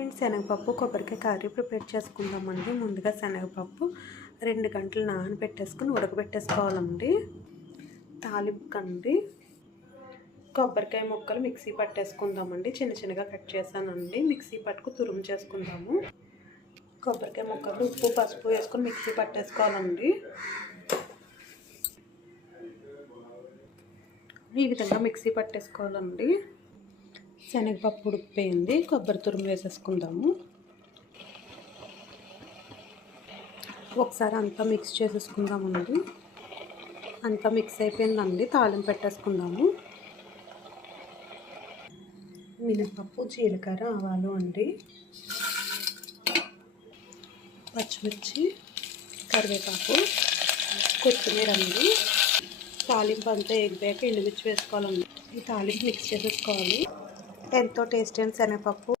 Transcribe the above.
Friends, శనగపప్పు కొబ్బరికాయ curry prepare చేసుకుందామండి. ముందుగా శనగపప్పు 2 గంటలు నానబెట్టేసుకుని ఉడకబెట్టేసుకోవాలండి. తాలింపుకండి కొబ్బరికాయ ముక్కలు మిక్సీ పట్టేసుకుందామండి. చిన్న చిన్నగా కట్ చేశానండి. మిక్సీ పట్టుకు తురుము చేసుకుందాము. కొబ్బరికాయ ముక్కలు ఉప్పు పసుపు వేసుకొని మిక్సీ పట్టేసుకోవాలండి. ఈ విధంగా మిక్సీ పట్టేసుకోవాలండి. శనగపప్పు ఉడికిపోయింది. కొబ్బరి తురుము వేసేసుకుందాము. ఒకసారి అంతా మిక్స్ చేసేసుకుందామండి. అంతా మిక్స్ అయిపోయిందండి. తాలింపు పెట్టేసుకుందాము. మినపప్పు జీలకర్ర ఆవాలు అండి, పచ్చిమిర్చి కరివేపాకు కొత్తిమీర అండి. తాలింపు అంతా ఎగిపోయాక ఎండుమిర్చి వేసుకోవాలండి. ఈ తాలింపు మిక్స్ చేసేసుకోవాలి. ఎంతో టేస్టీ అయిన శనగపప్పు